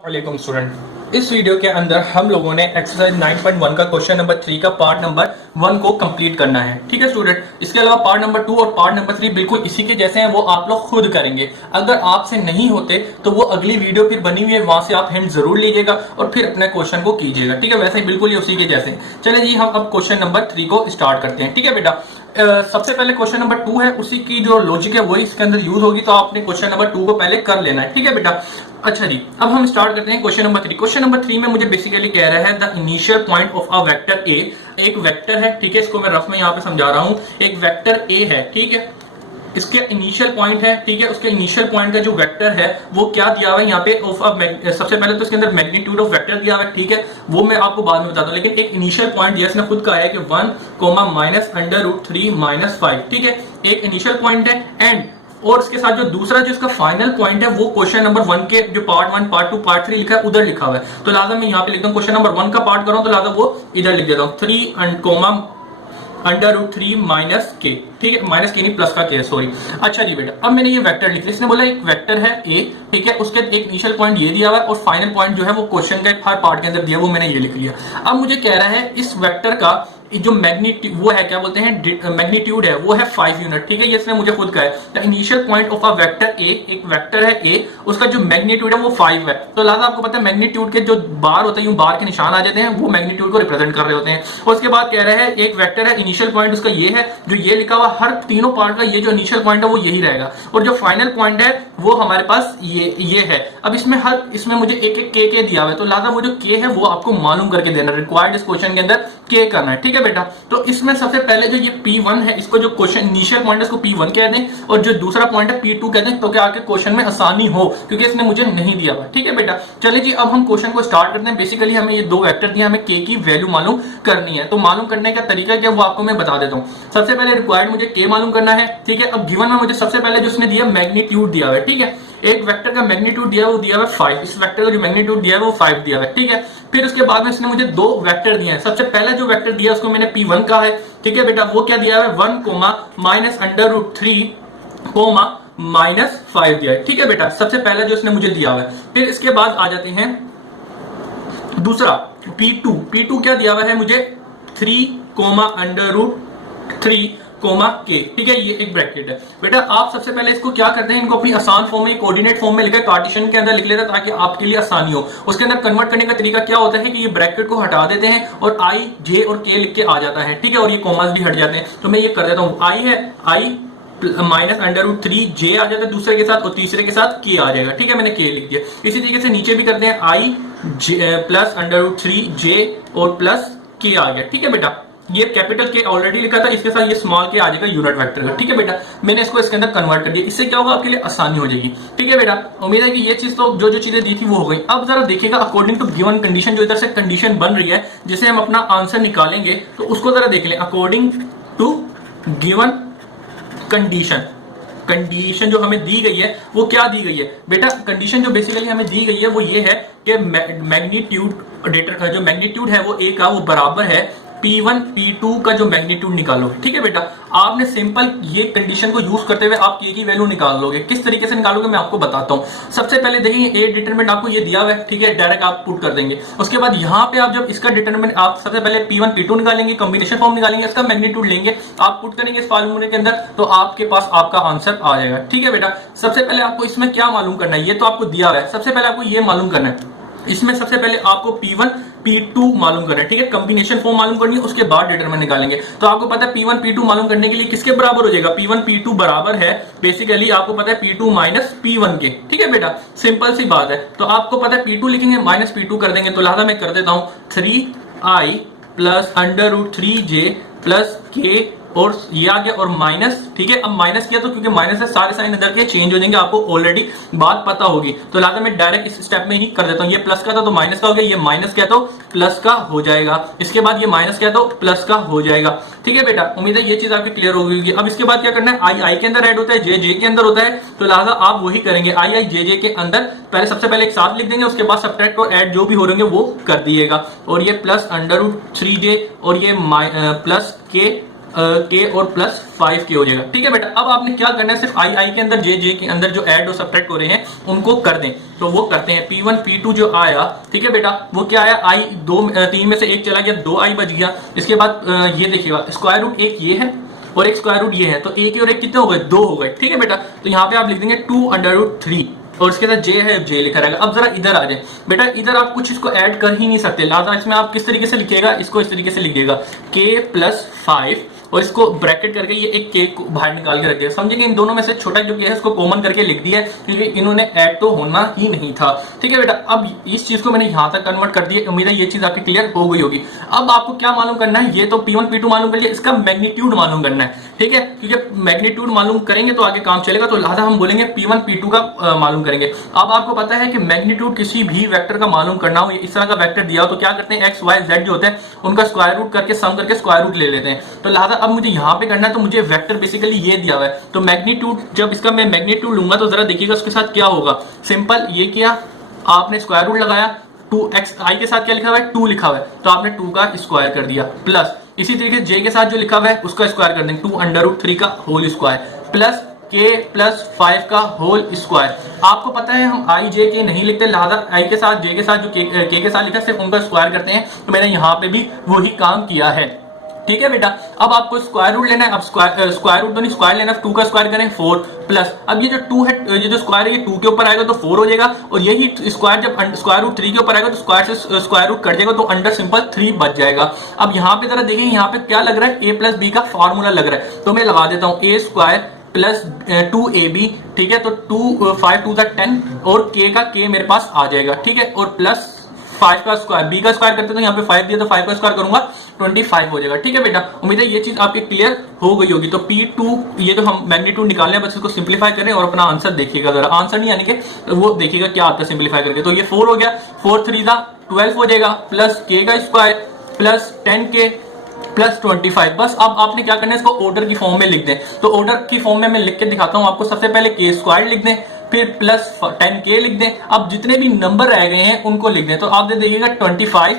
वालेकुम स्टूडेंट, इस वीडियो के अंदर हम लोगों ने एक्सरसाइज 9.1 का क्वेश्चन नंबर 3 का पार्ट नंबर 1 को कंप्लीट करना है। ठीक है स्टूडेंट, इसके अलावा पार्ट नंबर 2 और पार्ट नंबर 3 बिल्कुल इसी के जैसे हैं, वो आप लोग खुद करेंगे। अगर आपसे नहीं होते तो वो अगली वीडियो फिर बनी हुई है, वहां से आप हिंट जरूर लीजिएगा और फिर अपने क्वेश्चन को कीजिएगा। ठीक है, वैसे ही बिल्कुल ही उसी के जैसे। चले जी, हम अब क्वेश्चन नंबर 3 को स्टार्ट करते हैं। ठीक है बेटा, सबसे पहले क्वेश्चन नंबर 2 है, उसी की जो लॉजिक है वही इसके अंदर यूज होगी, तो आपने क्वेश्चन नंबर 2 को पहले कर लेना है। ठीक है बेटा, अच्छा जी, अब हम स्टार्ट करते हैं क्वेश्चन नंबर 3। क्वेश्चन नंबर 3 में मुझे बेसिकली कह रहा है the initial point of a vector A. एक वेक्टर है, ठीक है, इसको मैं रफ में यहाँ पे समझा रहा हूं। एक वेक्टर ए है, ठीक है, इसके इनिशियल पॉइंट है, ठीक है, उसके इनिशियल पॉइंट का जो वेक्टर है वो क्या दिया हुआ है यहाँ पे सबसे पहले तो इसके अंदर मैग्नीट्यूड ऑफ वेक्टर दिया हुआ है, ठीक है, वो मैं आपको बाद में बताता हूँ। लेकिन एक इनिशियल पॉइंट दिया, इसने खुद कहा है कि 1 माइनस अंडर रूट 3 माइनस 5, ठीक है, एक इनिशियल पॉइंट है। एंड और इसके साथ जो दूसरा जो इसका फाइनल पॉइंट है वो क्वेश्चन नंबर 1 के जो पार्ट 1 पार्ट 2 पार्ट 3 लिखा है उधर लिखा हुआ है। तो लाजा मैं यहाँ पे लिखता हूँ क्वेश्चन नंबर 1 का पार्ट कर रहा हूँ, तो लाजा वो इधर लिख देता हूँ 3 अंडर रूट 3 माइनस के, ठीक है, माइनस के नहीं प्लस का के, सॉरी। अच्छा जी बेटा, अब मैंने ये वेक्टर लिख लिया। इसने बोला एक वेक्टर है ए, ठीक है, उसके एक इनिशियल पॉइंट ये दिया हुआ है और फाइनल पॉइंट जो है वो क्वेश्चन के हर पार्ट के अंदर दिया, वो मैंने ये लिख लिया। अब मुझे कह रहा है इस वेक्टर का जो मैग्नीट्यूड वो है, क्या बोलते हैं, मैग्नीट्यूड है वो है 5 यूनिट, ठीक है, ये इसने मुझे खुद कहा है। The initial point of a vector A, एक वेक्टर है ए, उसका जो मैग्नीट्यूड है वो 5 है। तो लाजा आपको पता है मैग्नीट्यूड के जो बार होते हैं, बार के निशान आ जाते हैं, वो मैग्नीट्यूड को रिप्रेजेंट कर रहे होते हैं। और उसके बाद कह रहे हैं एक वेक्टर है, इनिशियल पॉइंट उसका ये है, जो ये लिखा हुआ हर तीनों पार्ट का ये जो इनिशियल पॉइंट है वो यही रहेगा, और जो फाइनल पॉइंट है वो हमारे पास ये है। अब इसमें मुझे एक एक के दिया हुआ है, तो लाजा वो जो के है वो आपको मालूम करके देना, रिक्वायर्ड इस क्वेश्चन के अंदर के करना है। ठीक है बेटा, तो इसमें सबसे पहले जो ये P1 है, इसको जो क्वेश्चन इनिशियल पॉइंट है इसको P1 कह दें, और जो दूसरा पॉइंट है P2 कह दें, तो क्या आगे क्वेश्चन में आसानी हो, क्योंकि इसने मुझे नहीं दिया हुआ। ठीक है बेटा, चलिए जी, अब हम क्वेश्चन को स्टार्ट करते हैं। बेसिकली हमें ये दो वेक्टर दिए, हमें के की वैल्यू मालूम करनी है। तो मालूम करने का तरीका क्या वो आपको मैं बता देता हूँ। सबसे पहले रिक्वायर्ड मुझे के मालूम करना है, ठीक है। अब गिवन में मुझे सबसे पहले जो उसने दिया मैग्नीट्यूड दिया हुआ है, ठीक है, एक वेक्टर का मैग्नीट्यूड दिया है वो दिया हुआ है 5, इस वेक्टर का जो मैग्नीट्यूड दिया है वो 5 दिया हुआ है, ठीक है। फिर उसके बाद में इसने मुझे दो वेक्टर दिए हैं। सबसे पहले जो वेक्टर दिया उसको मैंने P1 कहा है, ठीक है बेटा, वो क्या दिया है 1 माइनस अंडर रूट 3 माइनस 5 दिया है, ठीक है बेटा, सबसे पहले जो इसने मुझे दिया हुआ है। फिर इसके बाद आ जाते हैं दूसरा P2 क्या दिया हुआ है मुझे 3 अंडर रूट 3 के, ठीक है, ये एक ब्रैकेट है बेटा। आप सबसे पहले इसको क्या करते हैं, इनको अपनी आसान फॉर्म में, कोऑर्डिनेट फॉर्म में लिखा, कार्टेशियन के अंदर लिख लेते हैं ताकि आपके लिए आसानी हो। उसके अंदर कन्वर्ट करने का तरीका क्या होता है कि ये ब्रैकेट को हटा देते हैं और आई जे और के लिख के आ जाता है, ठीक है, और ये कॉमर्स भी हट जाते हैं। तो मैं ये कर देता हूं, आई है आई माइनस अंडर रूट 3 जे आ जाता है दूसरे के साथ, और तीसरे के साथ के आ जाएगा, ठीक है, मैंने के लिख दिया। इसी तरीके से नीचे भी करते हैं, आई प्लस अंडर रूट 3 जे और प्लस के आ गया, ठीक है बेटा। ये कैपिटल के ऑलरेडी लिखा था, इसके साथ ये स्मॉल के आ जाएगा यूनिट वेक्टर का, ठीक है बेटा। मैंने इसको इसके अंदर कन्वर्ट कर दिया, इससे क्या होगा आपके लिए आसानी हो जाएगी, ठीक है बेटा। उम्मीद है कि ये चीज तो जो चीजें दी थी वो हो गई। अब जरा देखिएगा अकॉर्डिंग टू गिवन कंडीशन, जो इधर से कंडीशन बन रही है जिसे हम अपना आंसर निकालेंगे, तो उसको जरा देख लें। अकॉर्डिंग टू गिवन कंडीशन जो हमें दी गई है वो क्या दी गई है बेटा। कंडीशन जो बेसिकली हमें दी गई है वो ये है कि मैग्नीट्यूड डेटर का जो मैग्नीट्यूड है वो ए का वो बराबर है P1 P2 का जो मैग्नीट्यूड निकालो, ठीक है बेटा। आपने सिंपल ये कंडीशन को यूज करते हुए आप के की वैल्यू निकाल लोगे। किस तरीके से निकालोगे मैं आपको बताता हूं। सबसे पहले देखिए ए डिटरमिनेंट आपको ये दिया हुआ है, ठीक है, डायरेक्ट आप पुट कर देंगे। उसके बाद यहाँ पे आप जब इसका डिटरमिनेंट, आप सबसे पहले P1 P2 निकालेंगे, कॉम्बिनेशन फॉर्म निकालेंगे, इसका मैग्नीट्यूड लेंगे, आप पुट करेंगे इस फार्मूले के अंदर, तो आपके पास आपका आंसर आ जाएगा, ठीक है बेटा। सबसे पहले आपको इसमें क्या मालूम करना है, ये तो आपको दिया हुआ है, सबसे पहले आपको ये मालूम करना है, इसमें सबसे पहले आपको P1 P2 मालूम करना है, ठीक है, कॉम्बिनेशन फॉर्म मालूम करनी है, उसके बाद डिटरमिनेंट निकालेंगे। तो आपको पता है P1 P2 मालूम करने के लिए किसके बराबर हो जाएगा, P1 P2 बराबर है बेसिकली आपको पता है P2 माइनस P1 के, ठीक है बेटा, सिंपल सी बात है। तो आपको पता है P2 लिखेंगे माइनस P2 कर देंगे, तो लिहाजा मैं कर देता हूं 3i plus under root 3j plus के, और ये आ गया और माइनस, ठीक है। अब माइनस किया तो क्योंकि माइनस है सारे साइन इधर के चेंज हो जाएंगे, आपको ऑलरेडी बात पता होगी, तो लाजा मैं डायरेक्ट इस स्टेप में ही कर देता हूं। ये प्लस का था तो माइनस का हो गया, ये माइनस क्या तो प्लस का हो जाएगा, इसके बाद ये माइनस क्या तो प्लस का हो जाएगा, ठीक है बेटा। उम्मीद है ये चीज आपकी क्लियर हो गई। अब इसके बाद क्या करना है, आई के अंदर ऐड होता है, जे जे के अंदर होता है, तो लिहाजा आप वही करेंगे, आई जे के अंदर पहले सबसे पहले एक साथ लिख देंगे, उसके बाद सब्ट्रैक्ट और ऐड जो भी हो रहे वो कर दिएगा, और ये प्लस अंडर रूट 3j और ये प्लस के के और प्लस 5 के हो जाएगा। ठीक है बेटा, अब आपने क्या करना है, सिर्फ आई के अंदर जे के अंदर जो ऐड और सब्ट्रैक्ट हो रहे हैं उनको कर दें। तो वो करते हैं, P1 P2 जो आया, ठीक है बेटा, वो क्या आया, आई 3 में से 1 चला गया, 2i बच गया। इसके बाद ये देखिएगा स्क्वायर रूट एक ये है और एक स्क्वायर रूट ये है, तो एक और एक कितने हो गए, 2 हो गए। ठीक है बेटा, तो यहाँ पे आप लिख देंगे 2√3 और इसके साथ जे है, जे लिखा रहेगा। अब जरा इधर आ जाए बेटा, इधर आप कुछ इसको ऐड कर ही नहीं सकते, लिहाजा इसमें आप किस तरीके से लिखिएगा, इसको इस तरीके से लिख देगा k+5 और इसको ब्रैकेट करके ये एक के को बाहर निकाल के रख दिया। समझेंगे इन दोनों में से छोटा जो के है इसको कॉमन करके लिख दिया क्योंकि इन्होंने ऐड तो होना ही नहीं था। ठीक है बेटा, अब इस चीज को मैंने यहां तक कन्वर्ट कर दिया, उम्मीद है ये चीज आपकी क्लियर हो गई होगी। अब आपको क्या मालूम करना है, ये तो P1 P2 मालूम कर लिया, इसका मैग्नीट्यूड मालूम करना है। ठीक है, क्योंकि मैग्नीट्यूड मालूम करेंगे तो आगे काम चलेगा, तो लिहाजा हम बोलेंगे P1 P2 का मालूम करेंगे। अब आपको पता है कि मैग्नीट्यूड किसी भी वेक्टर का मालूम करना हो, इस तरह का वेक्टर दिया हो तो क्या करते हैं, एक्स वाई जेड जो होते हैं उनका स्क्वायर रूट करके सम करके स्क्वायर रूट ले लेते हैं। तो लिहाजा अब मुझे यहाँ पे करना है, तो मुझे वेक्टर बेसिकली ये दिया हुआ है, तो मैग्नीट्यूड जब इसका मैं मैग्नीट्यूड लूंगा तो जरा देखिएगा उसके साथ क्या होगा। सिंपल ये किया, आपने स्क्वायर रूट लगाया, 2x i के साथ क्या लिखा हुआ है, 2 लिखा हुआ है, तो आपने 2 का स्क्वायर कर दिया, प्लस इसी तरीके से j के साथ जो लिखा हुआ है उसका स्क्वायर कर देंगे, 2√3 का होल स्क्वायर प्लस k+5 का होल स्क्वायर। आपको पता है हम i j k नहीं लिखते, लिहाजा i के साथ j के साथ जो k के साथ लिखा है सिर्फ उनका स्क्वायर करते हैं, तो मैंने यहाँ पे भी वही काम किया है। ठीक है बेटा, अब आपको स्क्वायर रूट लेना है, अब स्क्वायर रूट तो नहीं, स्क्वायर लेना है, 2 का स्क्वायर करें 4 प्लस, अब ये जो 2 है, ये जो स्क्वायर है ये 2 के ऊपर आएगा तो 4 हो जाएगा, और यही स्क्वायर जब स्क्वायर रूट 3 के ऊपर आएगा तो स्क्वायर से स्क्वायर रूट कट जाएगा तो अंडर सिंपल 3 बच जाएगा। अब यहाँ पे जरा देखें, यहाँ पे क्या लग रहा है, a+b का फॉर्मूला लग रहा है, तो मैं लगा देता हूँ a² प्लस 2ab। ठीक है, तो 5 2 10 और k का k मेरे पास आ जाएगा। ठीक है, और प्लस 5 का स्क्वायर, b का स्क्वायर करते तो यहाँ पे 5 दिया तो 5 का स्क्वायर करूंगा 25 हो जाएगा। ठीक है बेटा, उम्मीद है ये चीज आपके क्लियर हो गई होगी। तो P2 ये तो हम मैग्नीट्यूड निकालने हैं, बस इसको सिंपलीफाई करें और अपना आंसर देखिएगा, जरा आंसर नहीं आने के तो वो देखिएगा क्या आता है सिंपलीफाई करके। तो ये 4 हो गया, 4 3 12 हो जाएगा, प्लस k का स्क्वायर प्लस 10k प्लस 25। बस अब आपने क्या करना है, इसको ऑर्डर की फॉर्म में लिख दें। तो ऑर्डर की फॉर्म में मैं लिख के दिखाता हूं आपको। सबसे पहले k स्क्वायर लिख दें, फिर प्लस 10k लिख दें, अब जितने भी नंबर रह गए हैं उनको लिख दें। तो आप देखिएगा 25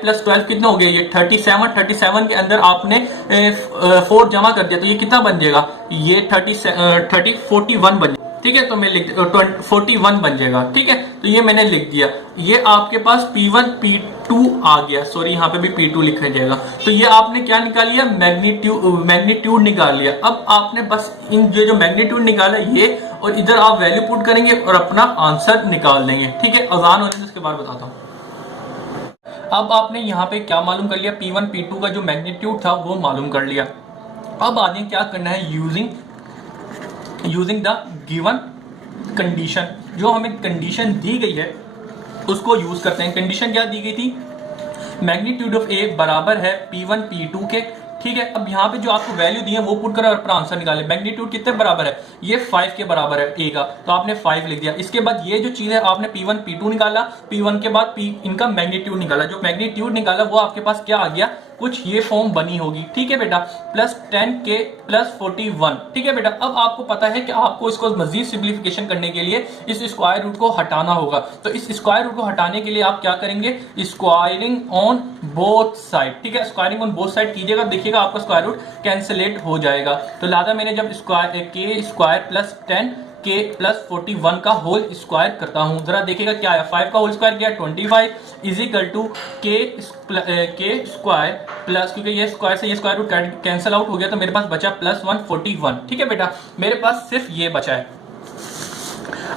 प्लस 12 कितना हो गया, ये 37 के अंदर आपने 4 जमा कर दिया तो ये कितना बन जाएगा, ये 41 बन जाएगा। ठीक है, तो मैं लिख 41 बन जाएगा। ठीक है, तो ये मैंने लिख दिया, ये आपके पास P1 P2 आ गया, सॉरी यहाँ पे भी P2 लिखा जाएगा। तो ये आपने क्या निकाल लिया, मैग्नीट्यूड निकाल लिया। अब आपने बस इन जो मैग्नीट्यूड निकाला ये, और इधर आप वैल्यू पुट करेंगे और अपना आंसर निकाल देंगे। ठीक है, अजान होने से उसके बाद बताता हूँ। अब आपने यहाँ पे क्या मालूम कर लिया, P1 P2 का जो मैग्नीट्यूड था वो मालूम कर लिया। अब आगे क्या करना है, यूजिंग द गिवन कंडीशन, जो हमें कंडीशन दी गई है उसको यूज करते हैं। कंडीशन क्या दी गई थी, मैग्नीट्यूड ऑफ ए बराबर है P1 P2 के। ठीक है, अब यहाँ पे जो आपको वैल्यू दी है वो पुट करें और अपना आंसर निकालें। मैग्नीट्यूड कितने बराबर है, ये 5 के बराबर है ए का, तो आपने 5 लिख दिया। इसके बाद ये जो चीज है आपने P1 P2 निकाला, P1 के बाद इनका मैग्नीट्यूड निकाला। जो मैग्नीट्यूड निकाला वो आपके पास क्या आ गया, कुछ ये फॉर्म बनी होगी। ठीक है बेटा, प्लस 10k प्लस 41। ठीक है बेटा, अब आपको पता है कि आपको इसको मजीद सिंप्लीफिकेशन करने के लिए इस स्क्वायर रूट को हटाना होगा। तो इस स्क्वायर रूट को हटाने के लिए आप क्या करेंगे, स्क्वायरिंग ऑन बोथ साइड। ठीक है, स्क्वायरिंग ऑन बोथ साइड कीजिएगा, देखिएगा आपका स्क्वायर रूट कैंसिलेट हो जाएगा। तो लिहाजा मैंने जब k square plus 10k plus 41 का होल स्क्वायर करता हूं, जरा देखिएगा क्या है, 5 का होल स्क्वायर किया 25 is equal to k square plus, क्योंकि ये स्क्वायर से ये स्क्वायर रूट कैंसिल आउट हो गया तो मेरे पास बचा प्लस 141। ठीक है बेटा, मेरे पास सिर्फ ये बचा है।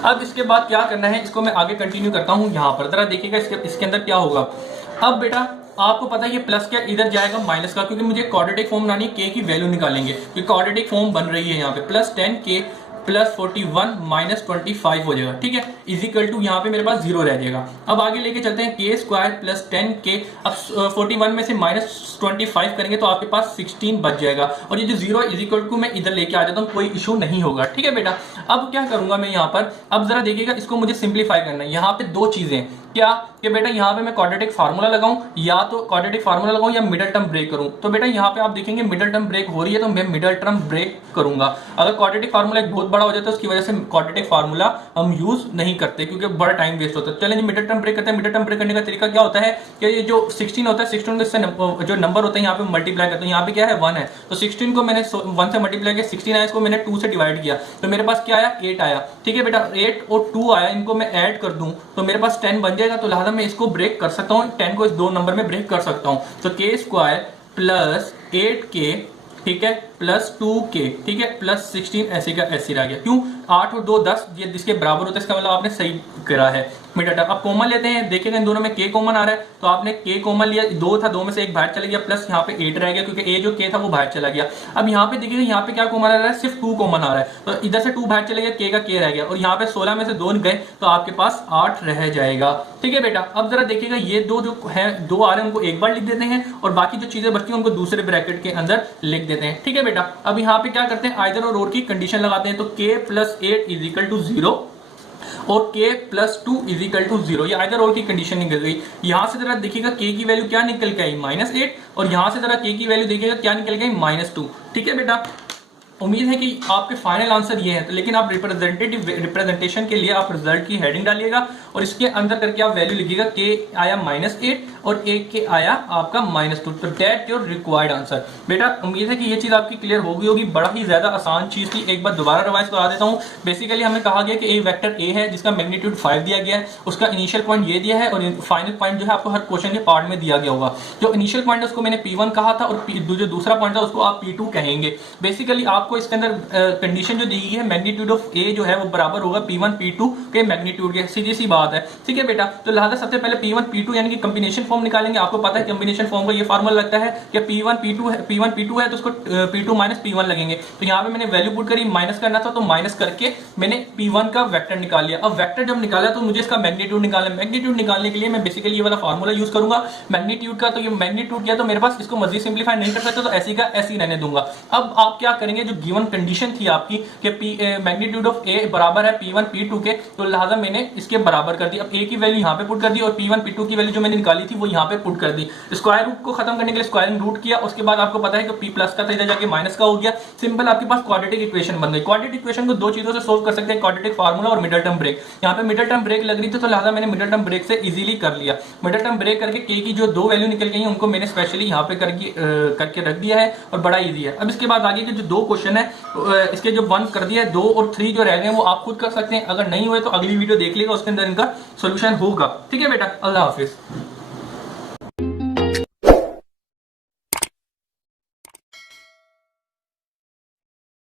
अब इसके बाद क्या करना है, इसको मैं आगे कंटिन्यू करता हूं। यहां पर जरा देखिएगा इसके अंदर क्या होगा। अब बेटा आपको पता है ये प्लस क्या इधर जाएगा माइनस का, क्योंकि मुझे क्वाड्रेटिक फॉर्म बनानी है, k की वैल्यू निकालेंगे क्योंकि क्वाड्रेटिक फॉर्म बन रही है यहाँ पे। प्लस 10k प्लस 41 माइनस 25 हो जाएगा। ठीक है, इज इक्वल टू यहाँ पे मेरे पास 0 रह जाएगा। अब आगे लेके चलते हैं, k स्क्वायर प्लस 10k, अब 41 में से माइनस 25 करेंगे तो आपके पास 16 बच जाएगा, और ये जो 0 इज इक्वल टू मैं इधर लेके आ जाता हूँ, कोई इशू नहीं होगा। ठीक है बेटा, अब क्या करूंगा मैं यहाँ पर, अब जरा देखिएगा इसको मुझे सिंप्लीफाई करना है। यहाँ पे दो चीजें, क्या कि बेटा यहाँ पे मैं क्वाड्रेटिक फार्मूला लगाऊं, या तो क्वाड्रेटिक फार्मूला लगाऊं या मिडिल टर्म ब्रेक करूं। तो बेटा यहाँ पे आप देखेंगे मिडिल टर्म ब्रेक हो रही है तो मैं मिडिल टर्म ब्रेक करूंगा। अगर क्वाड्रेटिक फार्मूला एक बहुत बड़ा हो जाता है उसकी वजह से क्वाड्रेटिक फार्मूला हम यूज नहीं करते क्योंकि बड़ा टाइम वेस्ट होता है। चलें मिडिल टर्म ब्रेक करते हैं। मिडिल टर्म ब्रेक करने का तरीका क्या होता है कि ये जो 16 होता है 16 से जो नंबर होता है यहाँ पे मल्टीप्लाई करते हैं। यहाँ पे क्या है 1 है तो 16 को मैंने 1 से मल्टीप्लाई किया, 16 आया इसको मैंने 2 से डिवाइड किया तो मेरे पास क्या आया 8 आया। ठीक है बेटा 8 और 2 आया, इनको मैं ऐड कर दूं तो मेरे पास 10 बन जाएगा। तो लिहाजा मैं इसको ब्रेक कर सकता हूँ, 10 को इस दो नंबर में ब्रेक कर सकता हूँ। तो के स्क्वायर प्लस 8k, ठीक है, प्लस 2k, ठीक है, प्लस 16 ऐसे का ऐसे रह गया। क्यों 8 और 2 10 ये जिसके बराबर होता है इसका मतलब आपने सही करा है। मिडिल टर्म अब कॉमन लेते हैं, देखिएगा इन दोनों में k कॉमन आ रहा है तो आपने k कॉमन लिया, 2 था 2 में से एक बाहर चला गया, प्लस यहाँ पे 8 रह गया क्योंकि a जो k था वो बाहर चला गया। अब यहाँ पे देखिएगा यहाँ पे क्या कॉमन आ रहा है, सिर्फ 2 कॉमन आ रहा है तो इधर से 2 बाहर चला गया, k का k रह गया और यहाँ पे 16 में से 2 गए तो आपके पास 8 रह जाएगा। ठीक है बेटा अब जरा देखिएगा ये दो जो है 2 आ रहे हैं उनको एक बार लिख देते हैं और बाकी जो चीजें बचती हैं उनको दूसरे ब्रैकेट के अंदर लिख देते हैं। ठीक है बेटा अब यहाँ पे क्या करते हैं आइदर और की कंडीशन लगाते हैं। तो k plus 8 is equal to 0 और k plus 2 is equal to 0, ये आइदर और की कंडीशन निकल गई। यहां से जरा देखिएगा k की वैल्यू क्या निकल के आई -8 और यहां से जरा k की वैल्यू देखिएगा क्या निकल गई -2। ठीक है बेटा उम्मीद है कि आपके फाइनल आंसर ये है तो लेकिन आप रिप्रेजेंटेशन के लिए आप रिजल्ट की हेडिंग डालिएगा और इसके अंदर करके आप वैल्यू लिखिएगा k आया -8 और एक के आया आपका -2 तो दैट योर रिक्वायर्ड आंसर। बेटा उम्मीद है कि ये चीज आपकी क्लियर हो गई होगी, बड़ा ही ज्यादा आसान चीज थी। एक बार दोबारा रिवाइज करा देता हूँ। बेसिकली हमें कहा गया कि ए वेक्टर ए है जिसका मैग्नीट्यूड 5 दिया गया है, उसका इनिशियल पॉइंट ये दिया है और फाइनल पॉइंट जो है आपको हर क्वेश्चन के पार्ट में दिया गया होगा। जो इनिशियल पॉइंट है उसको मैंने P1 कहा था और जो दूसरा पॉइंट था उसको आप P2 कहेंगे। बेसिकली आपको इसके अंदर कंडीशन जो दी गई है मैग्नीट्यूड ऑफ ए जो है वो बराबर होगा P1 P2 के मैग्नीट्यूड के, सीधी सी बात है। ठीक है बेटा तो लिहाजा सबसे पहले P1 P2 यानी कि कॉम्बिनेशन फॉर्म निकालेंगे। आपको पता है कॉम्बिनेशन फॉर्म का ये फार्मूला लगता है कि P1 P2 है तो उसको P2 माइनस P1 लगेंगे। तो यहाँ पे मैंने वैल्यू पुट करी, माइनस करना था तो माइनस करके मैंने P1 का वेक्टर निकाल लिया। अब वेक्टर जब निकाला तो मुझे इसका मैग्नीट्यूड निकालना है। मैग्नीट्यूड निकालने के लिए मैं बेसिकली ये वाला फार्मूला यूज करूंगा मैग्नीट्यूड का। तो ये मैग्नीट्यूड किया तो मेरे पास इसको मजीद सिंप्लीफाई नहीं कर सकता तो ऐसी का ऐसी रहने दूंगा। अब आप क्या करेंगे जो गिवन कंडीशन थी आपकी कि मैग्नीट्यूड ऑफ ए बराबर है P1 P2 के तो लिहाजा मैंने इसके बराबर कर दी। अब ए की वैल्यू यहाँ पे पुट कर दी और P1 P2 की वैल्यू जो मैंने निकाली थी वो यहाँ पे पुट कर दी। स्क्वायर रूट को खत्म करने के लिए स्क्वायरिंग रूट किया, उसके बाद आपको पता है कि P प्लस का था इधर जाके माइनस का हो गया। सिंपल आपके पास क्वाड्रेटिक इक्वेशन बन गई। क्वाड्रेटिक इक्वेशन को दो चीजों से सोल्व कर सकते हैं, क्वाड्रेटिक फार्मूला और मिडिल टर्म ब्रेक। यहाँ पे मिडिल टर्म ब्रेक लग रही थी तो लिहाजा मैंने मिडिल टर्म ब्रेक से इजीली कर लिया। मिडिल टर्म ब्रेक करके के की जो दो वैल्यू निकल गई उनको मैंने स्पेशली यहाँ पे करके रख दिया है और बड़ा ईजी है। अब इसके बाद आगे के जो दो क्वेश्चन है इसके जो 1 कर दिया है, 2 और 3 जो रह गए वो आप खुद कर सकते हैं। अगर नहीं हुए तो अगली वीडियो देख लीजिएगा, उसके अंदर इनका सोल्यूशन होगा। ठीक है बेटा अल्लाह हाफिज।